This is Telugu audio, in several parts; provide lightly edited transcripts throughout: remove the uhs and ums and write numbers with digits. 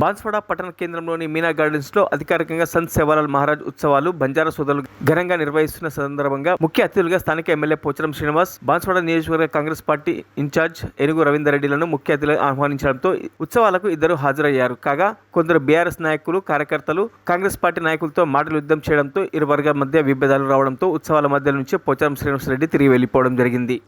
బాన్స్వాడ పట్టణ కేంద్రంలోని మీనా గార్డెన్స్ లో అధికారికంగా సంత్ సేవాలాల్ మహారాజ్ ఉత్సవాలు బంజారా సోదరులు ఘనంగా నిర్వహిస్తున్న సందర్భంగా ముఖ్య అతిథులుగా స్థానిక ఎమ్మెల్యే పోచారం శ్రీనివాస్, బాన్స్వాడ నియోజకవర్గ కాంగ్రెస్ పార్టీ ఇన్ఛార్జ్ ఏనుగు రవీందర్ రెడ్డిలను ముఖ్య అతిథులుగా ఆహ్వానించడంతో ఉత్సవాలకు ఇద్దరు హాజరయ్యారు. కాగా కొందరు బీఆర్ఎస్ నాయకులు, కార్యకర్తలు కాంగ్రెస్ పార్టీ నాయకులతో మాటలు యుద్ధం చేయడంతో ఇరు వర్గాల మధ్య విభేదాలు రావడంతో ఉత్సవాల మధ్య నుంచి పోచారం శ్రీనివాస్ రెడ్డి తిరిగి వెళ్లిపోవడం జరిగింది.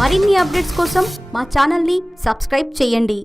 మరిన్ని అప్డేట్స్ కోసం మా ఛానల్ని సబ్స్క్రైబ్ చేయండి.